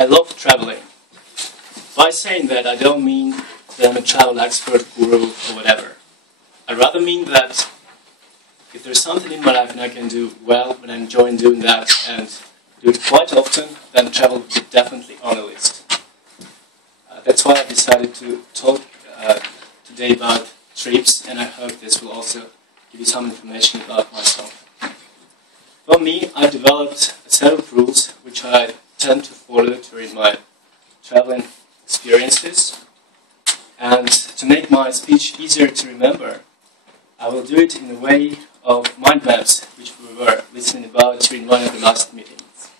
I love traveling. By saying that, I don't mean that I'm a travel expert, guru, or whatever. I rather mean that if there's something in my life and I can do well, when I enjoy doing that and do it quite often, then travel would be definitely on the list. That's why I decided to talk today about trips, and I hope this will also give you some information about myself. For me, I developed a set of rules which I tend to follow during my traveling experiences. And to make my speech easier to remember, I will do it in the way of mind maps, which we were listening about during one of the last meetings.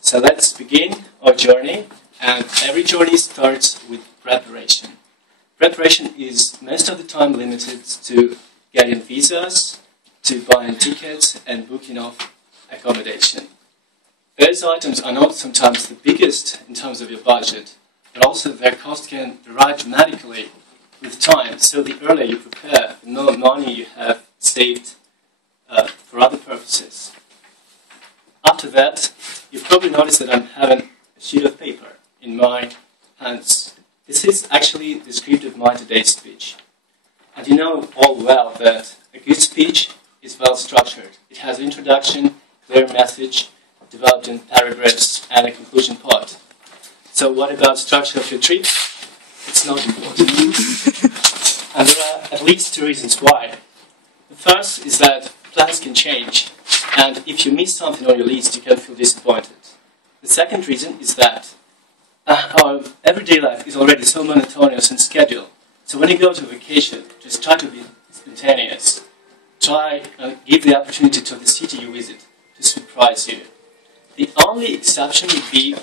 So let's begin our journey, and every journey starts with preparation. Preparation is most of the time limited to getting visas, to buying tickets and booking of accommodation. Those items are not sometimes the biggest in terms of your budget, but also their cost can vary dramatically with time. So the earlier you prepare, the more money you have saved for other purposes. After that, you probably notice that I'm having a sheet of paper in my hands. This is actually the script of my today's speech. And you know all well that a good speech is well structured. It has an introduction, clear message, developed in paragraphs, and a conclusion part. So what about structure of your trip? It's not important. And there are at least two reasons why. The first is that plans can change, and if you miss something on your list, you can feel disappointed. The second reason is that our everyday life is already so monotonous and scheduled. So when you go to vacation, just try to be spontaneous. Try and give the opportunity to the city you visit to surprise you. The only exception would be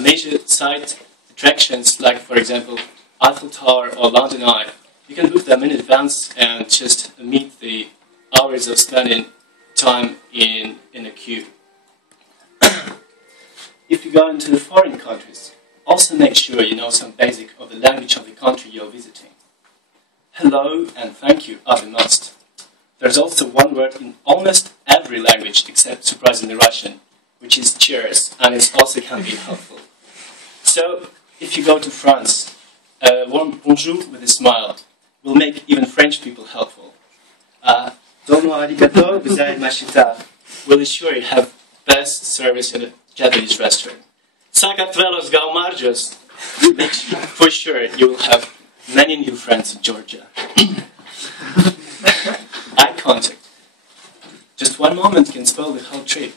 major site attractions like, for example, Eiffel Tower or London Eye. You can book them in advance and just meet the hours of spending time in a queue. If you go into foreign countries, also make sure you know some basic of the language of the country you're visiting. Hello and thank you are the must. There's also one word in almost every language except, surprisingly, Russian, which is cheers, and it also can be helpful. So, if you go to France, a warm bonjour with a smile will make even French people helpful. Domo arigato gozaimasu will ensure you have best service in a Japanese restaurant. Sagatvelos gaumarjos, for sure you will have many new friends in Georgia. Eye contact. Just one moment can spoil the whole trip.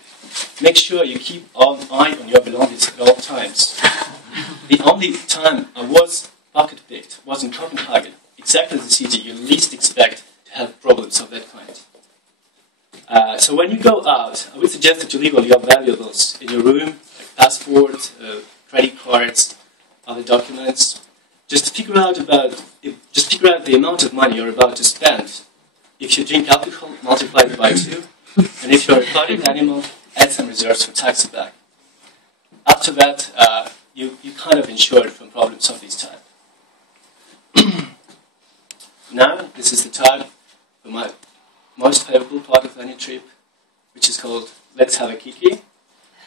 Make sure you keep an eye on your belongings at all times. The only time I was pocket-picked was in Copenhagen, exactly the city you least expect to have problems of that kind. So when you go out, I would suggest that you leave all your valuables in your room, like passport, credit cards, other documents. Just figure out the amount of money you're about to spend. If you drink alcohol, multiply it by 2. And if you're a partying animal, add some reserves for taxi back. After that, you're kind of insured from problems of this type. Now, this is the time for my most favorable part of any trip, which is called Let's Have a Kiki,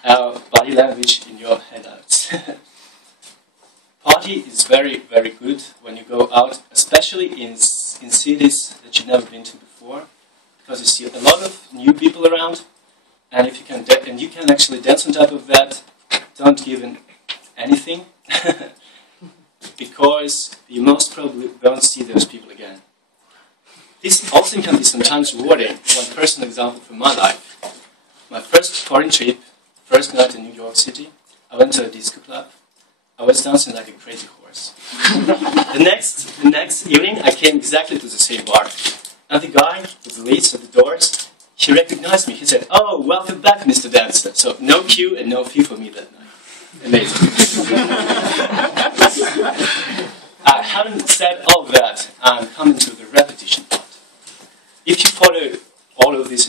our body language in your handouts. Party is very, very good when you go out, especially in cities that you've never been to before, because you see a lot of new people around, and if you can and you can actually dance on top of that, don't give in anything, because you most probably won't see those people again. This also can be sometimes rewarding. One personal example from my life. My first foreign trip, first night in New York City, I went to a disco club. I was dancing like a crazy horse. The next evening, I came exactly to the same bar. And the guy with the leads at the doors, he recognized me. He said, "Oh, welcome back, Mr. Dancer." So no queue and no fee for me that night. Amazing. Having said all that, I'm coming to the repetition part. If you follow all of these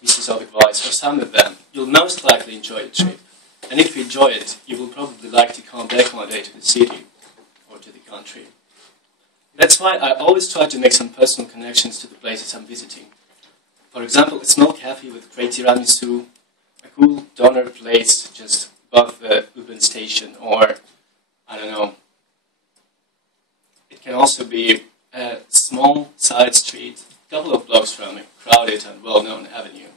pieces of advice, or some of them, you'll most likely enjoy a trip. And if you enjoy it, you will probably like to come back one day to the city or to the country. That's why I always try to make some personal connections to the places I'm visiting. For example, a small cafe with great tiramisu, a cool donor place just above the urban station, or, I don't know, it can also be a small side street, a couple of blocks from a crowded and well-known avenue.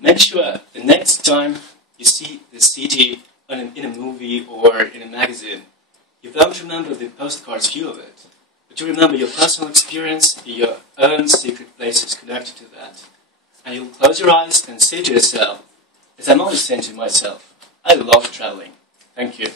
Make sure the next time you see the city in a movie or in a magazine, you don't remember the postcard's view of it, but you remember your personal experience, your own secret places connected to that. And you'll close your eyes and say to yourself, as I'm always saying to myself, I love traveling. Thank you.